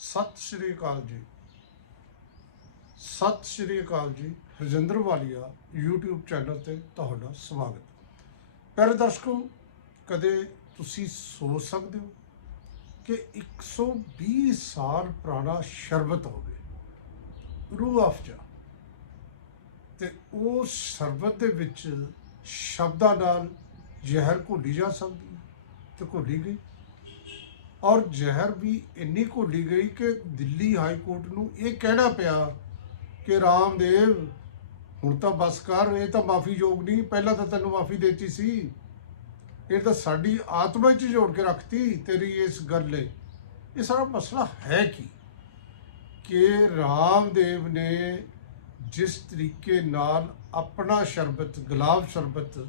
ਸਤਿ ਸ਼੍ਰੀ ਅਕਾਲ ਜੀ। ਸਤਿ ਸ਼੍ਰੀ ਅਕਾਲ ਜੀ ਰਜਿੰਦਰ ਵਾਲੀਆ YouTube ਚੈਨਲ ਤੇ ਤੁਹਾਡਾ ਸਵਾਗਤ। ਪਿਆਰੇ ਦਰਸ਼ਕੋ, ਕਦੇ ਤੁਸੀਂ ਸੋਚ ਸਕਦੇ ਹੋ ਕਿ 120 ਸਾਲ ਪੁਰਾਣਾ ਸ਼ਰਬਤ ਹੋਵੇ, ਰੂਹ ਅਫਜਾ, ਤੇ ਉਹ ਸ਼ਰਬਤ ਦੇ ਵਿੱਚ ਸ਼ਬਦਾਂ ਨਾਲ ਜ਼ਹਿਰ ਘੋਲੀ ਜਾ ਸਕਦੀ ਹੈ ਤੇ ਘੋਲੀ ਗਈ। ਔਰ ਜ਼ਹਿਰ ਵੀ ਇੰਨੀ ਘੋਲੀ ਗਈ ਕਿ ਦਿੱਲੀ ਹਾਈ ਕੋਰਟ ਨੂੰ ਇਹ ਕਹਿਣਾ ਪਿਆ ਕਿ ਰਾਮਦੇਵ, ਹੁਣ ਤਾਂ ਬਸ ਕਰ ਇਹ ਤਾਂ ਮਾਫੀ ਯੋਗ ਨਹੀਂ, ਪਹਿਲਾਂ ਤਾਂ ਤੈਨੂੰ ਮਾਫੀ ਦੇਤੀ ਸੀ। ਇਹ ਤਾਂ ਸਾਡੀ ਆਤਮਾ 'ਚ ਜੋੜ ਕੇ ਰੱਖਤੀ, ਤੇਰੀ ਇਸ ਗੱਲ ਲਈ। ਇਹ ਸਾਰਾ ਮਸਲਾ ਹੈ ਕੀ? ਕਿ ਰਾਮਦੇਵ ਨੇ ਜਿਸ ਤਰੀਕੇ ਨਾਲ ਆਪਣਾ ਸ਼ਰਬਤ, ਗੁਲਾਬ ਸ਼ਰਬਤ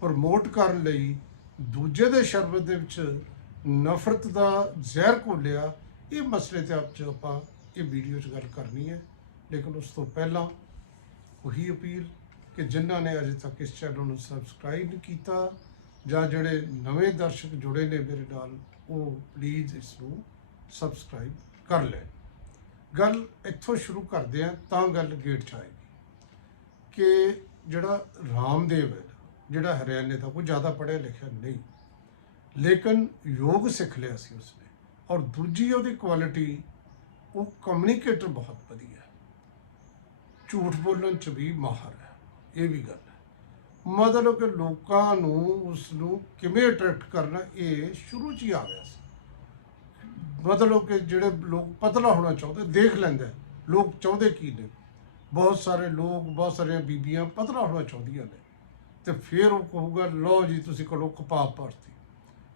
ਪ੍ਰਮੋਟ ਕਰਨ ਲਈ ਦੂਜੇ ਦੇ ਸ਼ਰਬਤ ਦੇ ਵਿੱਚ ਨਫ਼ਰਤ ਦਾ ਜ਼ਹਿਰ ਘੋਲਿਆ, ਇਹ ਮਸਲੇ ਤੇ ਆਪ ਚ ਆਪਾਂ ਇਹ ਵੀਡੀਓ 'ਚ ਗੱਲ ਕਰਨੀ ਹੈ। ਲੇਕਿਨ ਉਸ ਤੋਂ ਪਹਿਲਾਂ ਉਹੀ ਅਪੀਲ ਕਿ ਜਿਨ੍ਹਾਂ ਨੇ ਅਜੇ ਤੱਕ ਇਸ ਚੈਨਲ ਨੂੰ ਸਬਸਕ੍ਰਾਈਬ ਨਹੀਂ ਕੀਤਾ ਜਾਂ ਜਿਹੜੇ ਨਵੇਂ ਦਰਸ਼ਕ ਜੁੜੇ ਨੇ ਮੇਰੇ ਨਾਲ, ਉਹ ਪਲੀਜ਼ ਇਸ ਨੂੰ ਸਬਸਕ੍ਰਾਈਬ ਕਰ ਲੈਣ ਗੱਲ ਇੱਥੋਂ ਸ਼ੁਰੂ ਕਰਦੇ ਆ ਤਾਂ ਗੱਲ ਗੇਟ 'ਚ ਆਏਗੀ ਕਿ ਜਿਹੜਾ ਰਾਮਦੇਵ ਹੈ ਜਿਹੜਾ ਹਰਿਆਣੇ ਦਾ ਕੋਈ ਜ਼ਿਆਦਾ ਪੜ੍ਹਿਆ ਲਿਖਿਆ ਨਹੀਂ। ਲੇਕਿਨ ਯੋਗ ਸਿੱਖ ਲਿਆ ਸੀ ਉਸਨੇ। ਔਰ ਦੂਜੀ ਉਹਦੀ ਕੁਆਲਿਟੀ ਉਹ ਕਮਿਊਨੀਕੇਟਰ ਬਹੁਤ ਵਧੀਆ ਹੈ। ਝੂਠ ਬੋਲਣ ਚ ਵੀ ਮਾਹਰ ਹੈ, ਇਹ ਵੀ ਗੱਲ ਹੈ। ਮਤਲਬ ਕਿ ਲੋਕਾਂ ਨੂੰ ਉਸ ਨੂੰ ਕਿਵੇਂ ਅਟਰੈਕਟ ਕਰਨਾ, ਇਹ ਸ਼ੁਰੂ ਚ ਹੀ ਆ ਗਿਆ ਸੀ। ਮਤਲਬ ਕਿ ਜਿਹੜੇ ਲੋਕ ਪਤਲਾ ਹੋਣਾ ਚਾਹੁੰਦੇ, ਦੇਖ ਲੈਂਦੇ ਲੋਕ ਚਾਹੁੰਦੇ ਕੀ ਨੇ। ਬਹੁਤ ਸਾਰੇ ਲੋਕ, ਬਹੁਤ ਸਾਰੀਆਂ ਬੀਬੀਆਂ ਪਤਲਾ ਹੋਣਾ ਚਾਹੁੰਦੀਆਂ ਨੇ। ਤੇ ਫਿਰ ਉਹ ਕਹੂਗਾ, ਲਓ ਜੀ, ਤੁਸੀਂ ਕਰੋ ਕਪਾਲ ਭਾਰਤੀ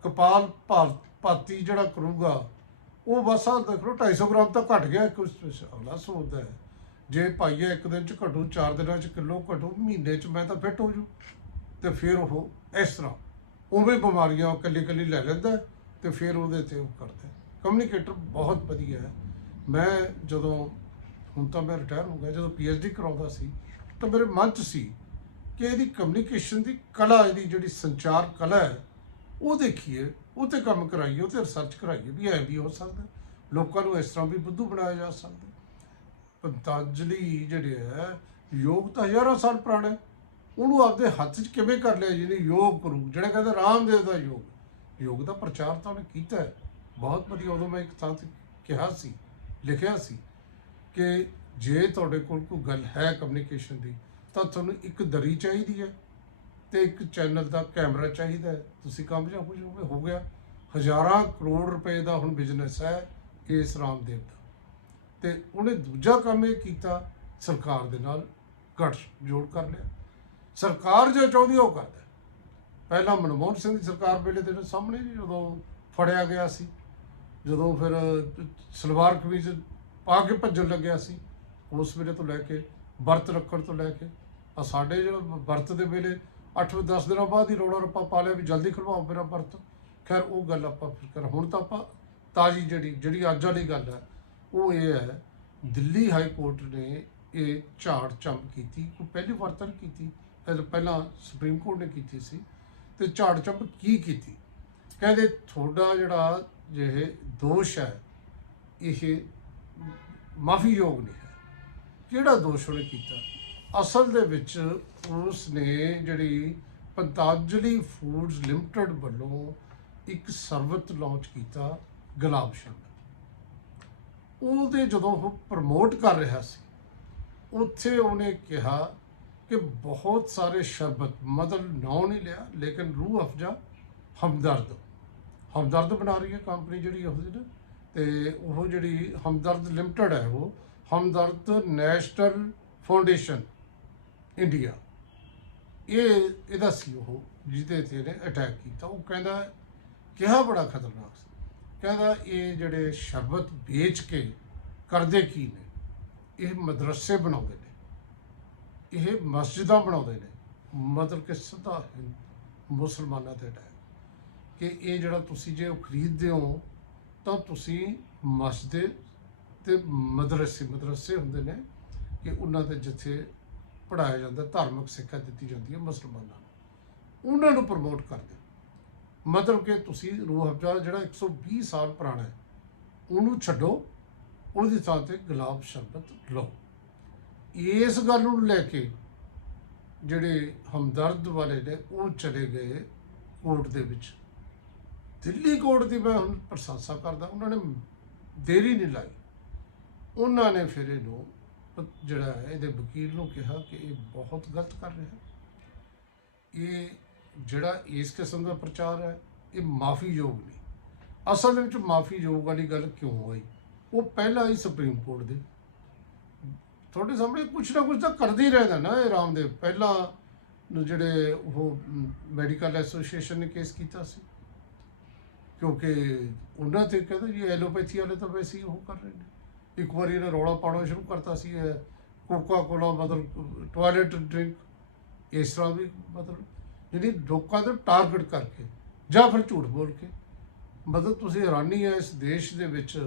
ਕਪਾਲ ਭਾਰ- ਭਾਤੀ ਜਿਹੜਾ ਕਰੂਗਾ, ਉਹ ਬਸ ਆ ਦੇਖ ਲਓ 250 ਗ੍ਰਾਮ ਤਾਂ ਘਟ ਗਿਆ ਕੁਝ ਅਗਲਾ ਸੋਚਦਾ ਹੈ। ਜੇ ਭਾਈਆ ਇੱਕ ਦਿਨ ਚ ਘਟੂ, ਚਾਰ ਦਿਨਾਂ ਚ ਕਿਲੋ ਘਟੂ, ਮਹੀਨੇ ਚ ਮੈਂ ਤਾਂ ਫਿੱਟ ਹੋ ਜੂ। ਤੇ ਫਿਰ ਉਹ ਇਸ ਤਰ੍ਹਾਂ, ਉਵੇਂ ਬਿਮਾਰੀਆਂ ਇਕੱਲੀ ਇਕੱਲੀ ਲੈ ਲੈਂਦਾ ਹੈ ਤੇ ਫਿਰ ਉਹਦੇ ਤੇ ਉਹ ਕਰਦਾ ਕਮਿਊਨੀਕੇਟਰ ਬਹੁਤ ਵਧੀਆ ਹੈ। ਮੈਂ ਜਦੋਂ, ਹੁਣ ਤਾਂ ਮੈਂ ਰਿਟਾਇਰ ਹੋ ਗਿਆ, ਜਦੋਂ ਪੀਐਚਡੀ ਕਰਾਉਂਦਾ ਸੀ, ਤਾਂ ਮੇਰੇ ਮਨ ਚ ਸੀ ਕਿ ਇਹਦੀ ਕਮਿਊਨੀਕੇਸ਼ਨ ਦੀ ਕਲਾ, ਇਹਦੀ ਜਿਹੜੀ ਸੰਚਾਰ ਕਲਾ ਹੈ ਉਹ ਦੇਖੀਏ, ਉਹ ਤੇ ਕੰਮ ਕਰਾਈਏ, ਉਹ ਤੇ ਰਿਸਰਚ ਕਰਾਈਏ ਵੀ ਐ ਵੀ ਹੋ ਸਕਦਾ। ਲੋਕਾਂ ਨੂੰ ਇਸ ਤਰ੍ਹਾਂ ਵੀ ਬੁੱਧੂ ਬਣਾਇਆ ਜਾ ਸਕਦਾ। ਪੰਤਜਲੀ ਜਿਹੜੇ ਹੈ, ਯੋਗ ਤਾਂ ਹਜ਼ਾਰਾਂ ਸਾਲ ਪੁਰਾਣਾ ਹੈ। ਉਹਨੂੰ ਆਪਦੇ ਹੱਥ 'ਚ ਕਿਵੇਂ ਕਰ ਲਿਆ ਜਿਹਨੇ ਯੋਗ ਕਰੂ? ਜਿਹੜਾ ਕਹਿੰਦਾ ਰਾਮਦੇਵ ਦਾ ਯੋਗ। ਯੋਗ ਦਾ ਪ੍ਰਚਾਰ ਤਾਂ ਉਹਨੇ ਕੀਤਾ ਹੈ। ਬਹੁਤ ਵਧੀਆ, ਉਦੋਂ ਮੈਂ ਇੱਕ ਥਾਂ ਤੇ ਕਿਹਾ ਸੀ, ਲਿਖਿਆ ਸੀ ਕਿ ਜੇ ਤੁਹਾਡੇ ਕੋਲ ਕੋਈ ਗੱਲ ਹੈ ਕਮਿਊਨੀਕੇਸ਼ਨ ਦੀ, ਤਾਂ ਤੁਹਾਨੂੰ ਇੱਕ ਦਰੀ ਚਾਹੀਦੀ ਹੈ। ਤੇ ਇੱਕ ਚੈਨਲ ਦਾ ਕੈਮਰਾ ਚਾਹੀਦਾ ਤੁਸੀਂ ਕੰਮ ਜਾਂ ਕੁਝ ਹੋ ਗਿਆ, ਹਜ਼ਾਰਾਂ ਕਰੋੜ ਰੁਪਏ ਦਾ ਹੁਣ ਬਿਜ਼ਨਸ ਹੈ ਇਸ ਰਾਮਦੇਵ ਦਾ। ਤੇ ਉਹਨੇ ਦੂਜਾ ਕੰਮ ਇਹ ਕੀਤਾ, ਸਰਕਾਰ ਦੇ ਨਾਲ ਗੱਠ ਜੋੜ ਕਰ ਲਿਆ। ਸਰਕਾਰ ਜੋ ਚਾਹੁੰਦੀ ਉਹ ਕਰਦਾ ਪਹਿਲਾਂ ਮਨਮੋਹਨ ਸਿੰਘ ਦੀ ਸਰਕਾਰ ਵੇਲੇ ਤੇ ਸਾਹਮਣੇ ਜੀ ਜਦੋਂ ਫੜਿਆ ਗਿਆ ਸੀ। ਜਦੋਂ ਫਿਰ, ਸਲਵਾਰ ਕਮੀਜ਼ ਪਾ ਕੇ ਭੱਜਣ ਲੱਗਿਆ ਸੀ ਉਸ ਵੇਲੇ ਤੋਂ ਲੈ ਕੇ, ਵਰਤ ਰੱਖਣ ਤੋਂ ਲੈ ਕੇ। ਆ ਸਾਡੇ ਜਿਹੜਾ ਵਰਤ ਦੇ ਵੇਲੇ 8-10 ਦਿਨਾਂ ਬਾਅਦ ਹੀ ਰੋਣਾ ਰੱਪਾ ਪਾ ਲਿਆ ਵੀ ਜਲਦੀ ਖਲਵਾਓ, ਮੇਰਾ ਵਰਤ। ਖੈਰ, ਉਹ ਗੱਲ ਆਪਾਂ ਫਿਰ ਕਰ ਹੁਣ ਤਾਂ ਆਪਾਂ ਤਾਜੀ ਜਿਹੜੀ ਜਿਹੜੀ ਅੱਜ ਵਾਲੀ ਗੱਲ ਹੈ, ਉਹ ਇਹ ਹੈ, ਦਿੱਲੀ ਹਾਈ ਕੋਰਟ ਨੇ ਇਹ ਝਾੜ ਚੰਪ ਕੀਤੀ, ਕੋਈ ਪਹਿਲੀ ਵਾਰ ਤਾਂ ਕੀਤੀ ਪਹਿਲਾਂ- ਪਹਿਲਾਂ ਸੁਪਰੀਮ ਕੋਰਟ ਨੇ ਕੀਤੀ ਸੀ, ਤੇ ਝਾੜ ਚੰਪ ਕੀ ਕੀਤੀ? ਕਹਿੰਦੇ ਤੁਹਾਡਾ ਜਿਹੜਾ ਜਿਹੇ ਦੋਸ਼ ਹੈ, ਇਹ ਮਾਫੀ ਯੋਗ ਨਹੀਂ ਹੈ। ਕਿਹੜਾ ਦੋਸ਼ ਉਹਨੇ ਕੀਤਾ? ਅਸਲ ਦੇ ਵਿੱਚ ਉਸ ਨੇ ਜਿਹੜੀ ਪੰਤਾਜਲੀ ਫੂਡਸ ਲਿਮਟਿਡ ਵੱਲੋਂ ਇੱਕ ਸਰਬਤ ਲਾਂਚ ਕੀਤਾ ਗੁਲਾਬ ਸ਼ਰਬਤ ਉਹਦੇ ਜਦੋਂ ਉਹ ਪ੍ਰਮੋਟ ਕਰ ਰਿਹਾ ਸੀ, ਉੱਥੇ ਉਹਨੇ ਕਿਹਾ ਕਿ ਬਹੁਤ ਸਾਰੇ ਸ਼ਰਬਤ ਮਤਲਬ ਨਾਂ ਨਹੀਂ ਲਿਆ, ਲੇਕਿਨ ਰੂਹ ਅਫਜਾ ਹਮਦਰਦ। ਹਮਦਰਦ ਬਣਾ ਰਹੀ ਹੈ ਕੰਪਨੀ ਜਿਹੜੀ ਉਹ ਨਾ, ਤੇ ਉਹ ਜਿਹੜੀ ਹਮਦਰਦ ਲਿਮਟਿਡ ਹੈ ਉਹ, ਹਮਦਰਦ ਨੈਸ਼ਨਲ ਫਾਊਂਡੇਸ਼ਨ ਇੰਡੀਆ। ਇਹ, ਇਹਦਾ ਸੀ ਉਹ, ਜਿਹਦੇ ਤੇ ਇਹਨੇ ਅਟੈਕ ਕੀਤਾ। ਉਹ ਕਹਿੰਦਾ, ਕਿਹਾ ਬੜਾ ਖਤਰਨਾਕ ਸੀ। ਕਹਿੰਦਾ, ਇਹ ਜਿਹੜੇ ਸ਼ਰਬਤ ਵੇਚ ਕੇ ਕਰਦੇ ਕੀ ਨੇ? ਇਹ ਮਦਰਸੇ ਬਣਾਉਂਦੇ ਨੇ। ਇਹ ਮਸਜਿਦਾਂ ਬਣਾਉਂਦੇ ਨੇ। ਮਤਲਬ ਕਿ ਸਿੱਧਾ ਹਿੰਦ- ਮੁਸਲਮਾਨਾਂ ਤੇ ਅਟੈਕ ਕਿ ਇਹ ਜਿਹੜਾ ਤੁਸੀਂ ਜੇ ਉਹ ਖਰੀਦਦੇ ਹੋ, ਤਾਂ ਤੁਸੀਂ ਮਸਜਿਦ ਤੇ ਮਦਰਸੇ ਮਦਰਸੇ ਹੁੰਦੇ ਨੇ ਕਿ ਉਹਨਾਂ ਦੇ ਜਿੱਥੇ ਪੜਾਇਆ ਜਾਂਦਾ, ਧਾਰਮਿਕ ਸਿੱਖਿਆ ਦਿੱਤੀ ਜਾਂਦੀ ਹੈ ਮੁਸਲਮਾਨਾਂ ਨੂੰ। ਉਹਨਾਂ ਨੂੰ ਪ੍ਰਮੋਟ ਕਰਦੇ। ਮਤਲਬ ਕਿ ਤੁਸੀਂ ਰੂਹ ਅਫਜ਼ਾ ਜਿਹੜਾ 120 ਸਾਲ ਪੁਰਾਣਾ ਹੈ, ਉਹਨੂੰ ਛੱਡੋ, ਉਹਦੀ ਥਾਂ ਤੇ ਗੁਲਾਬ ਸ਼ਰਬਤ ਲਓ। ਇਸ ਗੱਲ ਨੂੰ ਲੈ ਕੇ ਜਿਹੜੇ ਹਮਦਰਦ ਵਾਲੇ ਨੇ, ਉਹ ਚਲੇ ਗਏ ਕੋਰਟ ਦੇ ਵਿੱਚ। ਦਿੱਲੀ ਕੋਰਟ ਦੀ ਮੈਂ ਹੁਣ ਪ੍ਰਸ਼ੰਸਾ ਕਰਦਾ, ਉਹਨਾਂ ਨੇ ਦੇਰੀ ਨਹੀਂ ਲਾਈ। ਉਹਨਾਂ ਨੇ ਫਿਰ ਇਹਨੂੰ ਜਿਹੜਾ ਹੈ ਇਹਦੇ ਵਕੀਲ ਨੂੰ ਕਿਹਾ ਕਿ ਇਹ ਬਹੁਤ ਗਲਤ ਕਰ ਰਿਹਾ। ਹੈ ਇਹ ਜਿਹੜਾ ਇਸ ਕਿਸਮ ਦਾ ਪ੍ਰਚਾਰ ਹੈ, ਇਹ ਮਾਫੀਯੋਗ ਨਹੀਂ। ਅਸਲ ਦੇ ਵਿੱਚ ਮਾਫੀਯੋਗ ਵਾਲੀ ਗੱਲ ਕਿਉਂ ਹੋਈ? ਉਹ ਪਹਿਲਾਂ ਹੀ ਸੁਪਰੀਮ ਕੋਰਟ ਦੇ। ਤੁਹਾਡੇ ਸਾਹਮਣੇ ਕੁਛ ਨਾ ਕੁਛ ਤਾਂ ਕਰਦੇ ਹੀ ਰਹਿੰਦਾ ਨਾ ਇਹ ਰਾਮਦੇਵ। ਪਹਿਲਾਂ ਨੂੰ ਜਿਹੜੇ ਉਹ ਮੈਡੀਕਲ ਐਸੋਸੀਏਸ਼ਨ ਨੇ ਕੇਸ ਕੀਤਾ ਸੀ। ਕਿਉਂਕਿ ਉਹਨਾਂ ਤੇ ਕਹਿੰਦੇ ਜੀ ਐਲੋਪੈਥੀ ਵਾਲੇ ਤਾਂ ਵੈਸੇ ਹੀ ਉਹ ਕਰ ਰਹੇ ਨੇ। ਇੱਕ ਵਾਰੀ ਇਹਨੇ ਰੌਲਾ ਪਾਉਣਾ ਸ਼ੁਰੂ ਕਰਤਾ ਸੀ ਕੋਕਾ ਕੋਲਾ ਮਤਲਬ ਟਾਇਲਟ ਡਰਿੰਕ ਇਸ ਤਰ੍ਹਾਂ ਵੀ ਮਤਲਬ ਜਿਹੜੀ ਲੋਕਾਂ ਦੇ ਟਾਰਗੇਟ ਕਰਕੇ ਜਾਂ ਫਿਰ ਝੂਠ ਬੋਲ ਕੇ। ਮਤਲਬ ਤੁਸੀਂ ਹੈਰਾਨੀ ਹੈ, ਇਸ ਦੇਸ਼ ਦੇ ਵਿੱਚ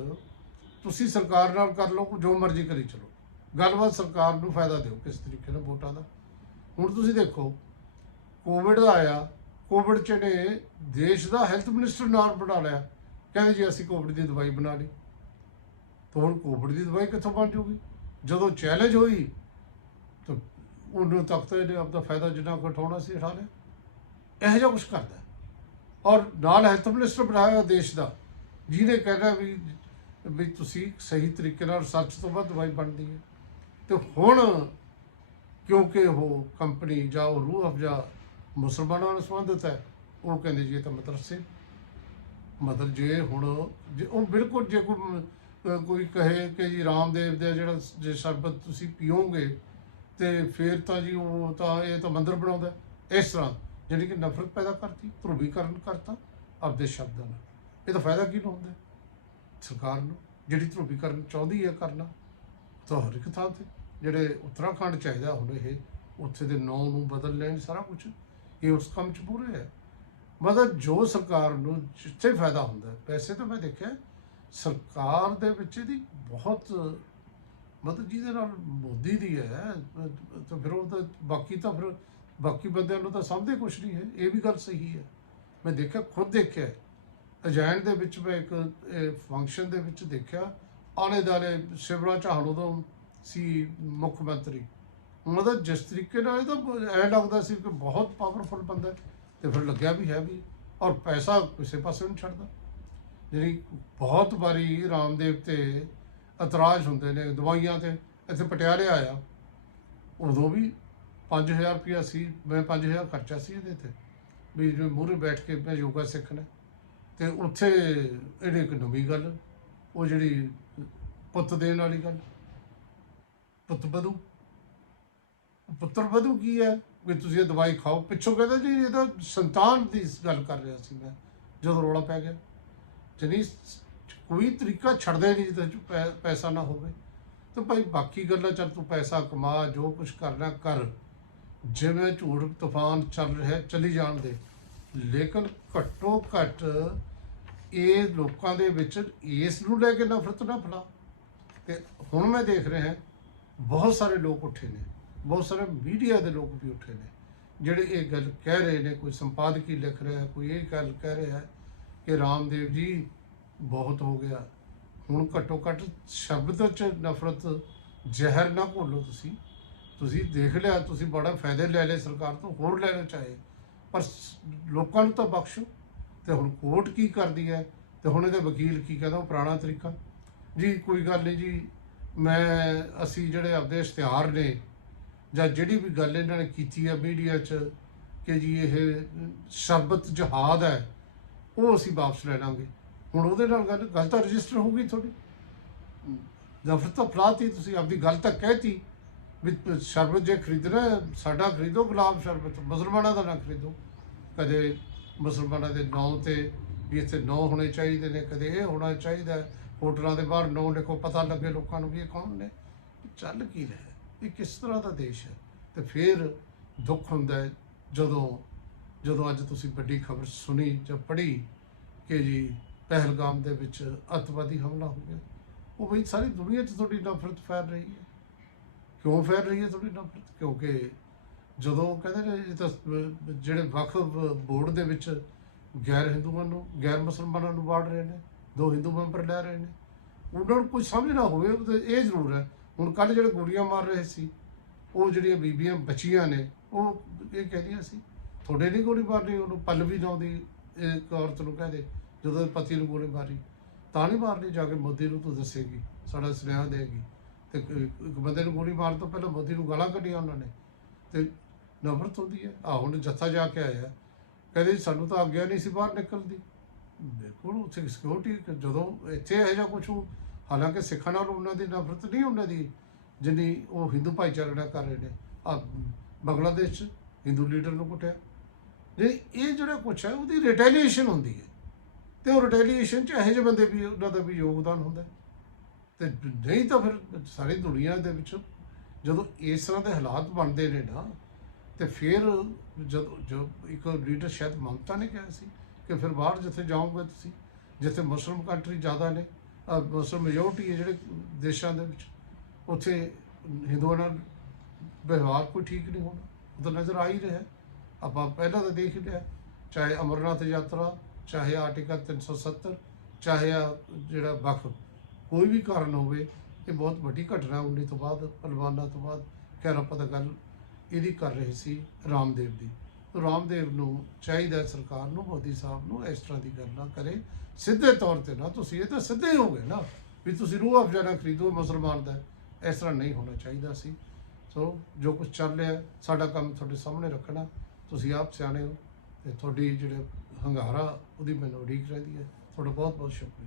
ਤੁਸੀਂ ਸਰਕਾਰ ਨਾਲ ਕਰ ਲਓ, ਜੋ ਮਰਜ਼ੀ ਕਰੀ ਚਲੋ। ਗੱਲਬਾਤ ਸਰਕਾਰ ਨੂੰ ਫਾਇਦਾ ਦਿਓ ਕਿਸ ਤਰੀਕੇ ਨਾਲ ਵੋਟਾਂ ਦਾ। ਹੁਣ ਤੁਸੀਂ ਦੇਖੋ ਕੋਵਿਡ ਆਇਆ ਕੋਵਿਡ ਚ ਨੇ ਦੇਸ਼ ਦਾ ਹੈਲਥ ਮਿਨਿਸਟਰ ਨਾਲ ਬਣਾ ਲਿਆ। ਕਹਿੰਦੇ ਜੀ ਅਸੀਂ ਕੋਵਿਡ ਦੀ ਦਵਾਈ ਬਣਾ ਲਈ। ਤਾਂ ਹੁਣ ਕੋਵਿਡ ਦੀ ਦਵਾਈ ਕਿੱਥੋਂ ਬਣ ਜੂਗੀ ਜਦੋਂ ਚੈਲੰਜ ਹੋਈ, ਤਾਂ ਉਹਨੂੰ ਤੱਕ ਤਾਂ ਇਹਨੇ ਆਪਦਾ ਫਾਇਦਾ ਜਿੰਨਾ ਕੁ ਉਠਾਉਣਾ ਸੀ ਉਠਾ ਲਿਆ। ਇਹੋ ਜਿਹਾ ਕੁਝ ਕਰਦਾ। ਔਰ ਨਾਲ ਹੈਲਥ ਮਿਨਿਸਟਰ ਬਣਾਇਆ ਦੇਸ਼ ਦਾ, ਜਿਹਨੇ ਕਹਿਣਾ ਵੀ ਵੀ ਤੁਸੀਂ ਸਹੀ ਤਰੀਕੇ ਨਾਲ ਰਿਸਰਚ ਤੋਂ ਬਾਅਦ ਦਵਾਈ ਬਣਦੀ ਹੈ। ਤੇ ਹੁਣ ਕਿਉਂਕਿ ਉਹ ਕੰਪਨੀ ਜਾਂ ਉਹ ਰੂਹ ਅਫਜਾ ਮੁਸਲਮਾਨਾਂ ਨਾਲ ਸੰਬੰਧਿਤ ਹੈ, ਉਹ ਕਹਿੰਦੇ ਜੀ ਇਹ ਤਾਂ ਮਦਰਸੇ ਮਤਲਬ ਜੇ ਹੁਣ, ਜੇ ਉਹ ਬਿਲਕੁਲ ਜੇ ਕੋਈ ਕੋਈ ਕਹੇ ਕਿ ਜੀ ਰਾਮਦੇਵ ਦਾ ਜਿਹੜਾ ਜੇ ਸ਼ਰਬਤ ਤੁਸੀਂ ਪੀਓਗੇ ਤੇ ਫਿਰ ਤਾਂ ਜੀ ਉਹ ਤਾਂ ਇਹ ਤਾਂ ਮੰਦਰ ਬਣਾਉਂਦਾ ਇਸ ਤਰ੍ਹਾਂ ਜਿਹੜੀ ਕਿ ਨਫ਼ਰਤ ਪੈਦਾ ਕਰਤੀ, ਧਰੂਵੀਕਰਨ ਕਰਤਾ ਆਪਦੇ ਸ਼ਬਦਾਂ ਨਾਲ। ਇਹ ਤਾਂ ਫਾਇਦਾ ਕੀ ਹੁੰਦਾ ਸਰਕਾਰ ਨੂੰ ਜਿਹੜੀ ਧਰੂਵੀਕਰਨ ਚਾਹੁੰਦੀ ਹੈ ਕਰਨਾ ਤਾਂ ਹਰ ਇੱਕ ਥਾਂ ਤੇ। ਜਿਹੜੇ ਉੱਤਰਾਖੰਡ ਚਾਹੀਦਾ ਹੁਣ ਇਹ, ਉੱਥੇ ਦੇ ਨਾਂ ਨੂੰ ਬਦਲ ਲੈਣ ਸਾਰਾ ਕੁਝ ਇਹ ਉਸ ਕੰਮ 'ਚ ਪੂਰੇ ਹੈ। ਮਤਲਬ ਜੋ ਸਰਕਾਰ ਨੂੰ ਜਿੱਥੇ ਫਾਇਦਾ ਹੁੰਦਾ ਹੈ, ਪੈਸੇ ਤਾਂ ਮੈਂ ਦੇਖਿਆ ਸਰਕਾਰ ਦੇ ਵਿੱਚ ਇਹਦੀ ਬਹੁਤ, ਮਤਲਬ ਜਿਹਦੇ ਨਾਲ ਮੋਦੀ ਦੀ ਹੈ, ਤਾਂ ਫਿਰ ਉਹ ਤਾਂ ਬਾਕੀ ਤਾਂ ਫਿਰ ਬਾਕੀ ਬੰਦਿਆਂ ਨੂੰ ਤਾਂ ਸਮਝਦੇ ਕੁਝ ਨਹੀਂ ਹੈ, ਇਹ ਵੀ ਗੱਲ ਸਹੀ ਹੈ। ਮੈਂ ਦੇਖਿਆ, ਖੁਦ ਦੇਖਿਆ ਅਜੈਨ ਦੇ ਵਿੱਚ ਮੈਂ ਇੱਕ ਫੰਕਸ਼ਨ ਦੇ ਵਿੱਚ ਦੇਖਿਆ, ਆਲੇ ਦਾਲੇ ਸ਼ਿਵਰਾ ਚਾਹਲ ਉਦੋਂ ਸੀ ਮੁੱਖ ਮੰਤਰੀ। ਮਤਲਬ ਜਿਸ ਤਰੀਕੇ ਨਾਲ ਇਹ ਤਾਂ ਐ ਲੱਗਦਾ ਸੀ ਕਿ ਬਹੁਤ ਪਾਵਰਫੁਲ ਬੰਦਾ ਹੈ, ਤੇ ਫਿਰ ਲੱਗਿਆ ਵੀ ਹੈ ਵੀ, ਔਰ ਪੈਸਾ ਕਿਸੇ ਪਾਸੇ ਨਹੀਂ ਛੱਡਦਾ। ਜਿਹੜੀ ਬਹੁਤ ਵਾਰੀ ਰਾਮਦੇਵ ਤੇ ਇਤਰਾਜ਼ ਹੁੰਦੇ ਨੇ, ਦਵਾਈਆਂ ਤੇ, ਇੱਥੇ ਪਟਿਆਲੇ ਆਇਆ। ਉਦੋਂ ਵੀ 5000 ਰੁਪਇਆ ਸੀ, ਮੈਂ 5000 ਖਰਚਾ ਸੀ ਇਹਦੇ ਤੇ। ਵੀ ਜਿਵੇਂ ਮੂਹਰੇ ਬੈਠ ਕੇ ਮੈਂ ਯੋਗਾ ਸਿੱਖਣਾ ਤੇ ਉੱਥੇ ਇਹਨੇ ਇੱਕ ਨਵੀਂ ਗੱਲ, ਉਹ ਜਿਹੜੀ ਪੁੱਤ ਦੇਣ ਵਾਲੀ ਗੱਲ। ਪੁੱਤ ਬਦੂ ਪੁੱਤਰ ਬਦੂ ਕੀ ਹੈ? ਵੀ ਤੁਸੀਂ ਇਹ ਦਵਾਈ ਖਾਓ। ਪਿੱਛੋਂ ਕਹਿੰਦਾ ਜੀ ਇਹ ਤਾਂ ਸੰਤਾਨ ਦੀ ਗੱਲ ਕਰ ਰਿਹਾ ਸੀ ਮੈਂ, ਜਦੋਂ ਰੌਲਾ ਪੈ ਗਿਆ। ਜਨੀ ਕੋਈ ਤਰੀਕਾ ਛੱਡਦੇ ਨਹੀਂ ਜਿਹਦੇ ਚ ਪੈ- ਪੈਸਾ ਨਾ ਹੋਵੇ। ਤੇ ਭਾਈ ਬਾਕੀ ਗੱਲਾਂ ਚੱਲ ਤੂੰ ਪੈਸਾ ਕਮਾ, ਜੋ ਕੁਝ ਕਰਨਾ ਕਰ। ਜਿਵੇਂ ਝੂਠ ਤੂਫਾਨ ਚੱਲ ਰਿਹਾ, ਚੱਲੀ ਜਾਣ ਦੇ। ਲੇਕਿਨ ਘੱਟੋ ਘੱਟ ਇਹ ਲੋਕਾਂ ਦੇ ਵਿੱਚ ਇਸ ਨੂੰ ਲੈ ਕੇ ਨਫ਼ਰਤ ਨਾ ਫੈਲਾ। ਤੇ ਹੁਣ ਮੈਂ ਦੇਖ ਰਿਹਾ ਬਹੁਤ ਸਾਰੇ ਲੋਕ ਉੱਠੇ ਨੇ। ਬਹੁਤ ਸਾਰੇ ਮੀਡੀਆ ਦੇ ਲੋਕ ਵੀ ਉੱਠੇ ਨੇ। ਜਿਹੜੇ ਇਹ ਗੱਲ ਕਹਿ ਰਹੇ ਨੇ, ਕੋਈ ਸੰਪਾਦਕੀ ਲਿਖ ਰਿਹਾ ਕੋਈ ਇਹ ਗੱਲ ਕਹਿ ਰਿਹਾ ਹੈ ਕਿ ਰਾਮਦੇਵ ਜੀ ਬਹੁਤ ਹੋ ਗਿਆ। ਹੁਣ ਘੱਟੋ ਘੱਟ ਸ਼ਬਦ ਚ ਨਫ਼ਰਤ ਜ਼ਹਿਰ ਨਾ ਘੋਲੋ ਤੁਸੀਂ। ਤੁਸੀਂ ਦੇਖ ਲਿਆ, ਤੁਸੀਂ ਬੜਾ ਫਾਇਦੇ ਲੈ ਲਏ ਸਰਕਾਰ ਤੋਂ, ਹੋਰ ਲੈਣਾ ਚਾਹੇ। ਪਰ ਲੋਕਾਂ ਨੂੰ ਤਾਂ ਬਖਸ਼ੋ। ਤੇ ਹੁਣ ਕੋਰਟ ਕੀ ਕਰਦੀ ਹੈ? ਤੇ ਹੁਣ ਇਹਦੇ ਵਕੀਲ ਕੀ ਕਹਿੰਦਾ, ਉਹ ਪੁਰਾਣਾ ਤਰੀਕਾ। ਜੀ, ਕੋਈ ਗੱਲ ਨਹੀਂ ਜੀ। ਮੈਂ, ਅਸੀਂ ਜਿਹੜੇ ਆਪਦੇ ਇਸ਼ਤਿਹਾਰ ਨੇ, ਜਾਂ ਜਿਹੜੀ ਵੀ ਗੱਲ ਇਹਨਾਂ ਨੇ ਕੀਤੀ ਹੈ ਮੀਡੀਆ 'ਚ, ਕਿ ਜੀ ਇਹ ਸ਼ਬਦ ਜਹਾਦ ਹੈ ਉਹ ਅਸੀਂ ਵਾਪਸ ਲੈ ਲਾਂਗੇ। ਹੁਣ ਉਹਦੇ ਨਾਲ ਗੱਲ ਗੱਲ ਤਾਂ ਰਜਿਸਟਰ ਹੋ ਗਈ ਤੁਹਾਡੀ। ਨਫ਼ਰਤ ਤਾਂ ਫਲਾਤੀ ਤੁਸੀਂ, ਆਪਦੀ ਗੱਲ ਤਾਂ ਕਹਿਤੀ ਵੀ ਸ਼ਰਬਤ ਜੇ ਖਰੀਦਣਾ, ਸਾਡਾ ਖਰੀਦੋ, ਗੁਲਾਬ ਸ਼ਰਬਤ, ਮੁਸਲਮਾਨਾਂ ਦਾ ਨਾ ਖਰੀਦੋ। ਕਦੇ ਮੁਸਲਮਾਨਾਂ ਦੇ ਨਾਂ ਤੇ ਵੀ ਇੱਥੇ ਨਾਂ ਹੋਣੇ ਚਾਹੀਦੇ ਨੇ, ਕਦੇ ਇਹ ਹੋਣਾ ਚਾਹੀਦਾ ਹੋਟਲਾਂ ਦੇ ਬਾਹਰ ਨਾਂ ਲਿਖੋ, ਪਤਾ ਲੱਗੇ ਲੋਕਾਂ ਨੂੰ ਵੀ ਇਹ ਕੌਣ ਨੇ। ਚੱਲ ਕੀ ਰਿਹਾ ਇਹ ਕਿਸ ਤਰ੍ਹਾਂ ਦਾ ਦੇਸ਼ ਹੈ? ਤੇ ਫਿਰ ਦੁੱਖ ਹੁੰਦਾ ਜਦੋਂ ਜਦੋਂ ਅੱਜ ਤੁਸੀਂ ਵੱਡੀ ਖਬਰ ਸੁਣੀ ਜਾਂ ਪੜ੍ਹੀ ਕਿ ਜੀ ਪਹਿਲਗਾਮ ਦੇ ਵਿੱਚ ਅੱਤਵਾਦੀ ਹਮਲਾ ਹੋ ਗਿਆ, ਉਹ ਬਈ ਸਾਰੀ ਦੁਨੀਆ 'ਚ ਤੁਹਾਡੀ ਨਫ਼ਰਤ ਫੈਲ ਰਹੀ ਹੈ। ਕਿਉਂ ਫੈਲ ਰਹੀ ਹੈ ਤੁਹਾਡੀ ਨਫ਼ਰਤ? ਕਿਉਂਕਿ ਜਦੋਂ ਕਹਿੰਦੇ ਨੇ ਇਹ ਤਾਂ ਜਿਹੜੇ ਵਕਫ ਬੋਰਡ ਦੇ ਵਿੱਚ ਗੈਰ ਹਿੰਦੂਆਂ ਨੂੰ, ਗੈਰ ਮੁਸਲਮਾਨਾਂ ਨੂੰ ਵਾੜ ਰਹੇ ਨੇ, ਦੋ ਹਿੰਦੂ ਮੈਂਬਰ ਲੈ ਰਹੇ ਨੇ, ਉਹਨਾਂ ਨੂੰ ਕੋਈ ਸਮਝ ਨਾ ਹੋਵੇ, ਉਹ ਇਹ ਜ਼ਰੂਰ ਹੈ। ਹੁਣ ਕੱਲ ਜਿਹੜੇ ਗੋਲੀਆਂ ਮਾਰ ਰਹੇ ਸੀ, ਉਹ ਜਿਹੜੀਆਂ ਬੀਬੀਆਂ ਬੱਚੀਆਂ ਨੇ, ਉਹ ਇਹ ਕਹਿ ਰਹੀਆਂ ਸੀ ਤੁਹਾਡੇ ਨਹੀਂ ਗੋਲੀ ਮਾਰਨੀ, ਉਹਨੂੰ ਪੱਲਵੀ ਨਾਂ ਦੀ ਇੱਕ ਔਰਤ ਨੂੰ ਕਹਦੇ ਜਦੋਂ ਪਤੀ ਨੂੰ ਗੋਲੀ ਮਾਰੀ, ਤਾਂ ਨਹੀਂ ਮਾਰਨੀ, ਜਾ ਕੇ ਮੋਦੀ ਨੂੰ ਤੂੰ ਦੱਸੇਗੀ, ਸਾਡਾ ਸੁਨੇਹਾ ਦੇਗੀ। ਤੇ ਇੱਕ ਬੰਦੇ ਨੂੰ ਗੋਲੀ ਮਾਰਨ ਤੋਂ ਪਹਿਲਾਂ ਮੋਦੀ ਨੂੰ ਗਾਲਾਂ ਕੱਢੀਆਂ ਉਹਨਾਂ ਨੇ, ਤੇ ਨਫ਼ਰਤ ਹੁੰਦੀ ਹੈ। ਆ ਹੁਣ ਜੱਥਾ ਜਾ ਕੇ ਆਇਆ, ਕਹਿੰਦੇ ਸਾਨੂੰ ਤਾਂ ਆਗਿਆ ਨਹੀਂ ਸੀ ਬਾਹਰ ਨਿਕਲਦੀ। ਬਿਲਕੁਲ ਉੱਥੇ ਸਿਕਿਉਰਿਟੀ ਜਦੋਂ ਇੱਥੇ ਇਹੋ ਜਿਹਾ ਕੁਝ ਹਾਲਾਂਕਿ ਸਿੱਖਾਂ ਨਾਲ ਉਹਨਾਂ ਦੀ ਨਫ਼ਰਤ ਨਹੀਂ ਉਹਨਾਂ ਦੀ, ਜਿੰਨੀ ਉਹ ਹਿੰਦੂ ਭਾਈਚਾਰੇ ਨਾਲ ਕਰ ਰਹੇ ਨੇ। ਆ ਬੰਗਲਾਦੇਸ਼ 'ਚ ਹਿੰਦੂ ਲੀਡਰ ਨੂੰ ਕੁੱਟਿਆ। ਜੇ ਇਹ ਜਿਹੜਾ ਕੁਛ ਹੈ, ਉਹਦੀ ਰਿਟੈਲੀਏਸ਼ਨ ਹੁੰਦੀ ਹੈ। ਤੇ ਉਹ ਰਿਟੈਲੀਏਸ਼ਨ 'ਚ ਇਹੋ ਜਿਹੇ ਬੰਦੇ ਵੀ, ਉਹਨਾਂ ਦਾ ਵੀ ਯੋਗਦਾਨ ਹੁੰਦਾ ਹੈ। ਤੇ ਨਹੀਂ ਤਾਂ ਫਿਰ ਸਾਰੀ ਦੁਨੀਆ ਦੇ ਵਿੱਚ ਜਦੋਂ ਇਸ ਤਰ੍ਹਾਂ ਦੇ ਹਾਲਾਤ ਬਣਦੇ ਨੇ ਨਾ, ਤੇ ਫਿਰ ਜਦੋਂ ਜੋ ਇੱਕ ਲੀਡਰ ਸ਼ਾਇਦ ਮਮਤਾ ਨੇ ਕਿਹਾ ਸੀ ਕਿ ਫਿਰ ਬਾਹਰ ਜਿੱਥੇ ਜਾਓਗੇ ਤੁਸੀਂ, ਜਿੱਥੇ ਮੁਸਲਮ ਕੰਟਰੀ ਜ਼ਿਆਦਾ ਨੇ, ਅਹ ਮੁਸਲਮ ਮੈਜੋਰਟੀ ਹੈ ਜਿਹੜੇ ਦੇਸ਼ਾਂ ਦੇ ਵਿੱਚ, ਉੱਥੇ ਹਿੰਦੂਆਂ ਨਾਲ ਵਿਵਹਾਰ ਕੋਈ ਠੀਕ ਨਹੀਂ ਹੋਣਾ। ਉਹ ਤਾਂ ਨਜ਼ਰ ਆ ਹੀ ਰਿਹਾ। ਆਪਾਂ ਪਹਿਲਾਂ ਤਾਂ ਦੇਖ ਲਿਆ, ਚਾਹੇ ਅਮਰਨਾਥ ਯਾਤਰਾ, ਚਾਹੇ ਆਰਟੀਕਲ 370 ਚਾਹੇ ਆ ਜਿਹੜਾ ਵਕਫ ਕੋਈ ਵੀ ਕਾਰਨ ਹੋਵੇ, ਇਹ ਬਹੁਤ ਵੱਡੀ ਘਟਨਾ 19 ਤੋਂ ਬਾਅਦ ਪਲਵਾਨਾ ਤੋਂ ਬਾਅਦ, ਖੈਰ ਆਪਾਂ ਤਾਂ ਗੱਲ ਇਹਦੀ ਕਰ ਰਹੇ ਸੀ ਰਾਮਦੇਵ ਦੀ। ਰਾਮਦੇਵ ਨੂੰ ਚਾਹੀਦਾ ਸਰਕਾਰ ਨੂੰ, ਮੋਦੀ ਸਾਹਿਬ ਨੂੰ ਇਸ ਤਰ੍ਹਾਂ ਦੀ ਗੱਲ ਨਾ ਕਰੇ। ਸਿੱਧੇ ਤੌਰ ਤੇ ਨਾ, ਤੁਸੀਂ ਇਹ ਤਾਂ ਸਿੱਧੇ ਹੀ ਹੋ ਗਏ ਨਾ, ਵੀ ਤੁਸੀਂ ਰੂਹ ਅਫਜ਼ਾਨਾ ਖਰੀਦੋ ਮੁਸਲਮਾਨ ਦਾ ਇਸ ਤਰ੍ਹਾਂ ਨਹੀਂ ਹੋਣਾ ਚਾਹੀਦਾ ਸੀ। ਸੋ ਜੋ ਕੁਝ ਚੱਲ ਰਿਹਾ, ਸਾਡਾ ਕੰਮ ਤੁਹਾਡੇ ਸਾਹਮਣੇ ਰੱਖਣਾ ਤੁਸੀਂ ਆਪ ਸਿਆਣੇ ਹੋ ਤੇ ਤੁਹਾਡੀ ਜਿਹੜੇ ਹੰਗਾਰਾ, ਉਹਦੀ ਮੈਨੂੰ ਉਡੀਕ ਰਹਿੰਦੀ ਹੈ। ਤੁਹਾਡਾ ਬਹੁਤ ਬਹੁਤ ਸ਼ੁਕਰੀਆ।